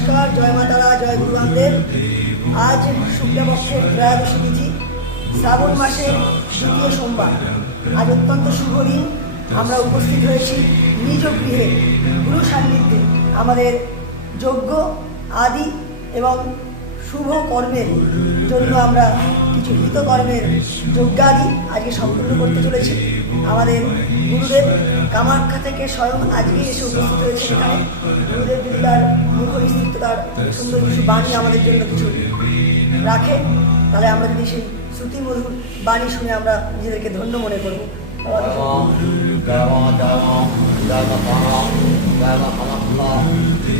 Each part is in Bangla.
নমস্কার, জয় মা তারা, জয় গুরু বামদেব। আজ শুক্লপক্ষের ত্রয়োদশী তিথি, শ্রাবণ মাসের দ্বিতীয় সোমবার। আজ অত্যন্ত শুভ দিন। আমরা উপস্থিত হয়েছি নিজ গৃহে গুরু সান্নিধ্যে। আমাদের যজ্ঞ আদি এবং শুভ কর্মের জন্য আমরা কিছু হিতকর্মের যজ্ঞাদি আজকে সম্পূর্ণ করতে চলেছি। আমাদের গুরুদেব কামাখ্যা থেকে স্বয়ং আজকে এসে উপস্থিত হয়েছে এখানে। গুরুদেব যদি তার মুখনিস্তৃত্ব, তার সুন্দর কিছু বাণী আমাদের জন্য কিছু রাখে, তাহলে আমরা যদি সেই শ্রুতি মধুর বাণী শুনে আমরা নিজেদেরকে ধন্য মনে করবো।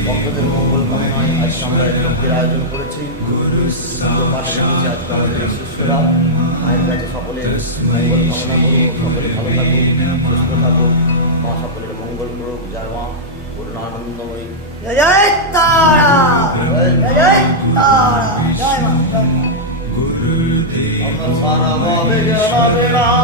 ভক্তদের মঙ্গল কামনায় আজকে আমরা যজ্ঞের আয়োজন করেছি। আজকে আমাদের শিষ্যরা মায়ের কাছে সকলের মঙ্গল কামনা করুক, সকলে ভালো থাকুক, সুস্থ থাকুক, মা সকলের মঙ্গল করুক। জয় মা পূর্ণানন্দময়ী। জয় জয় তারা, জয় জয় তারা, জয় মা, জয় মা।